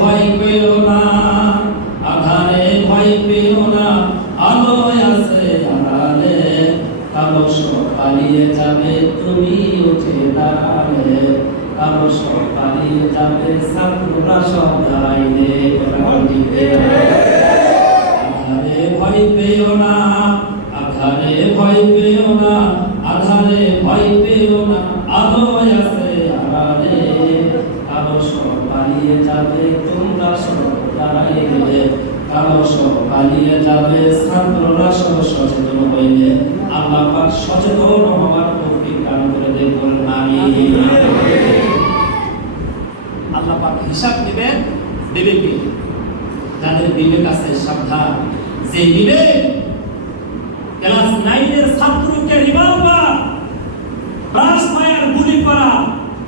ভয় পেও না, আধারে ভয় পেও না, আলোয় আছে আড়ালে, কালো সব পালিয়ে যাবে তুমি উঠে দাঁড়ালে, কালো সব পালিয়ে যাবে ছাত্ররা সব দাঁড়াইলে। আধারে ভয় পেও না, আধারে ভয় পেও না, আধারে ভয় পেও না, আলোয় আছে আড়ালে, কালো সব পালিয়ে যাবে তোমরা সব দাঁড়াইলে, কালো সব পালিয়ে যাবে ছাত্ররা সব সচেতন হইলে। আল্লাহ পাক সচেতন হওয়ার তৌফিক দান করে দেন, বলেন আমিন। আল্লাহ পাক হিসাব নেবেন বিবেকে, যাদের বিবেক আছে সাবধান। যে বিবেক ক্লাস 9 এর ছাত্রকে রিভলভার ব্রাশ ফায়ার গুলি করা,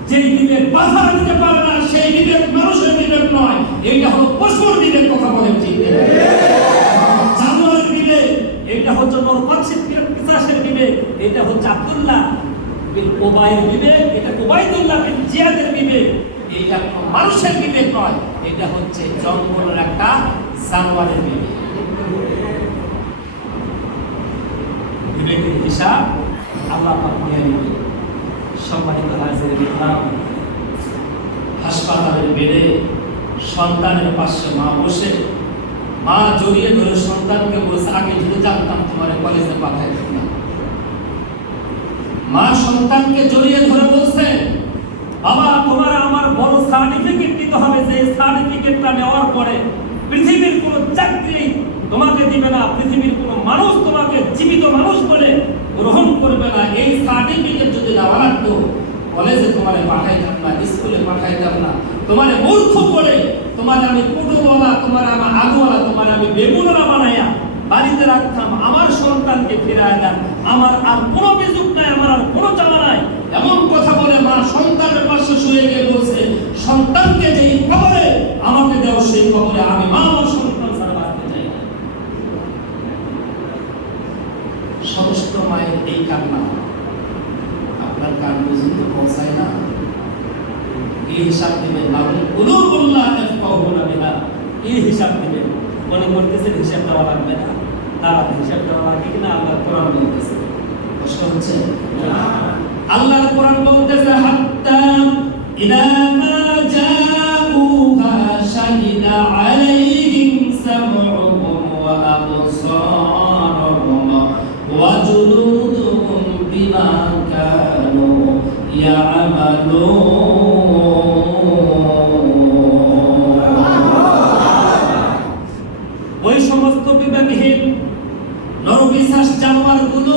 যেই বিবেক বাধা দিতে পারে না, সেই বিবেক মানুষের বিবেক নয়, এইটা হলো পশুর বিবেক। কথা বলেন ঠিক না? জানোয়ারের বিবেক এটা হচ্ছে নরপাচ্ছের পিশাচের বিবেক, এটা হচ্ছে আব্দুল্লাহ বিন উবাইয়ের বিবেক, এটা উবাইদুল্লাহ বিন জিয়াদের বিবেক। এটা কোনো মানুষের বিবেক নয়, এটা হচ্ছে জঙ্গলের একটা জানোয়ারের বিবেক। বিবেকের হিসাব আল্লাহ পাক নিয়ে নেবেন। সম্মানিত হাজির ইকরাম, হাসপাতালের বেডে সন্তানের পাশে মা বসে, মা জড়িয়ে ধরে সন্তানকে বলছে, আগে যদি জানতাম তোমার কলেজে পাঠাই না। মা সন্তানকে জড়িয়ে ধরে বলছে, বাবা তোমার আমার বড় সার্টিফিকেট দিতে হবে, যে সার্টিফিকেটটা নেওয়ার পরে পৃথিবীর কোনো চাকরি তোমাকে দিবে না, পৃথিবীর কোনো মানুষ তোমাকে জীবিত মানুষ বলে গ্রহণ করবে না। এই সার্টিফিকেট যদি দেওয়া লাগতো, কলেজে তোমারে পাঠাইতাম না, স্কুলে পাঠাইতাম না, তোমারে মূর্খ বলে তোমার আমি কুটুবলা, তোমার আমার আগুওয়ালা, তোমার আমি বেগুনরা বানাইয়া বাড়িতে রাখতাম। আমার সন্তানকে ফিরায় দেন, আমার আর কোনো অভিযোগ নাই, আমার আর কোনো জামা নাই। এমন কথা বলে মা সন্তানের পাশে শুয়ে গিয়ে বলছে, সন্তানকে যেই কবরে আমাকে দেও, সেই কবরে আমি মা আমার সন্তান ছাড়া বাঁচতে চাই না। সমস্ত মায়ের এই কান্না আপনার কান পর্যন্ত পৌঁছায় না। এই হিসাব দিবেন, এই হিসাব দিবেন। মনে করতেছেন হিসাব দেওয়া লাগবে না, তারা হিসাব দেওয়া লাগে কিনা? আল্লাহ কোরআন বলতেছে, কষ্ট হচ্ছে? আল্লাহর কোরআন বলতেছে, হাত্তা ইদা মা জাউহা শাহিদা আলাইহিম সামউহুম ওয়া আবসারুহুম ওয়া জুলুদুহুম বিমা কানু ইয়ামালুন। ওই সমস্ত বিবেকহীন নরপিশাচ জানোয়ারগুলো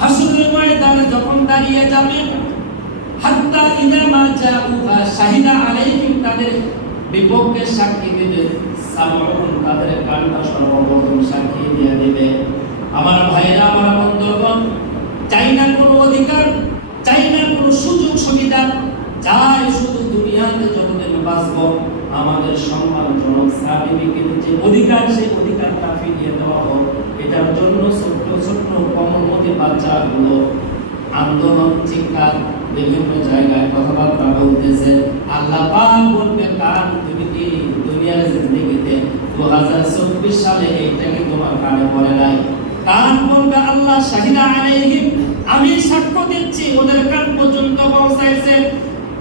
হাসরের ময়দানে যখন দাঁড়িয়ে যাবে, হাত্তা ইদা মা জাউহা শাহিদা আলাইহিম, তাদের বিপক্ষে সাক্ষী দেবে, সামউহুম, তাদের কানটা সর্বপ্রথম সাক্ষী দিয়ে দেবে। আমার ভাইরা, আমার বন্ধুগণ, চাই না কোনো অধিকার, চাই না কোনো সুযোগ সুবিধা, চাই শুধু দুনিয়াতে যতদিন বাঁচব আমাদের সম্মানজনক সার্টিফিকেট যে অধিকার, সেই অধিকারটা ফিরিয়ে দেওয়া হোক। এটার জন্য ছোট্ট ছোট্ট কমলমতি বাচ্চাগুলো আন্দোলন, চিৎকার, বিভিন্ন জায়গায় কথাবার্তা বলতেছে। আল্লাহ পাক বলবে, কান তুমি কি দুনিয়ার জিন্দেগিতে 2024 সালে এইটাকে তোমার কানে পড়ে নাই? কান বলবে, আল্লাহ শাহিদা আলাইহিম, আমি সাক্ষ্য দিচ্ছি, ওদের কান পর্যন্ত পৌঁছাইছে।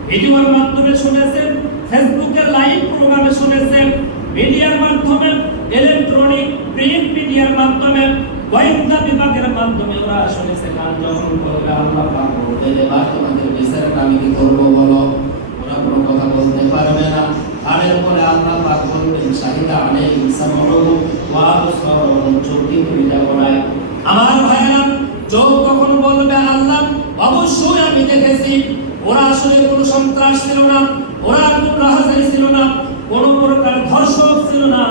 ভিডিওর মাধ্যমে শুনেছেন, ফেসবুকের লাইভ প্রোগ্রামে শুনেছেন, মিডিয়ার মাধ্যমে, ইলেকট্রনিক প্রিন্ট মিডিয়ার মাধ্যমে, গোয়েন্দা বিভাগের মাধ্যমে ওরা শুনেছে। কান যখন বলবে, আল্লাহ পাক বলবে, এবার তোমাদের বিচারের আমি কি করবো বলো? ওরা কোনো কথা বলতে পারবে না। আর এরপরে আল্লাহ পাক বলবেন, শাহিদা আলাইহিম সামউহুম ওয়া আবসারুহুম, চোখে তুমি যাবো না। আমার ভাইরা, চোখ কখন বলবে, আল্লাহ অবশ্যই আমি দেখেছি। ওরা আসলে কোনো সন্ত্রাস ছিল না, ওরা কোনো রাহাজানি ছিল না, কোনো প্রকার ধর্ষক ছিল না,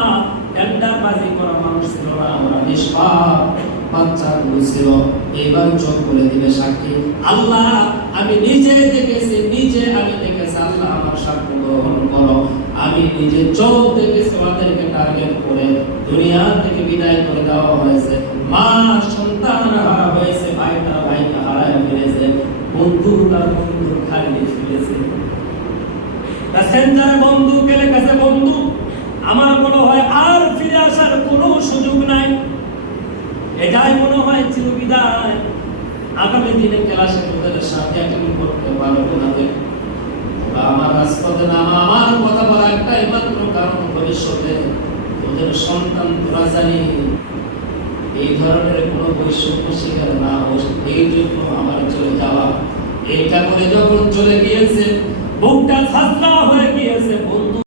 টেন্ডারবাজি করা মানুষ ছিল না, ওরা নিষ্পাপ বাচ্চাগুলো ছিল। এইবার চোখ বলে দিবে সাক্ষী, আল্লাহ আমি নিজে দেখেছি, নিজে আমি দেখেছি, আল্লাহ আমার সাক্ষ্য গ্রহণ করো। আমি নিজে চোখ দেখেছি ওদেরকে টার্গেট করে দুনিয়া থেকে বিদায় করে দেওয়া হয়েছে। মা সন্তান হারা হয়েছে, ভাইটা ভাইকে হারায় ফেলেছে, বন্ধু তার বন্ধু হারিয়ে ফেলেছে। প্যাসেঞ্জার বন্ধুকে লেখেছে বন্ধু আমার মনে হয় আর ফিরে আসার কোনো সুযোগ নাই। এটাই মনে হয় চিরবিদায়। আগামী দিনে ক্লাসে তোদের সাথে অ্যাটেন্ড করতে পারবো না। আমার রাজপথে নামা, আমার কথা বলা একটাই মাত্র কারণ, ভবিষ্যতে তোদের সন্তান তোরা জানি এই ধরনের কোনো বৈষম্য শিকার না হোক, এই জন্য আমার চলে যাওয়া। এইটা করে যখন চলে গিয়েছে, বুকটা ছাত্রা হয়ে গিয়েছে, বন্ধু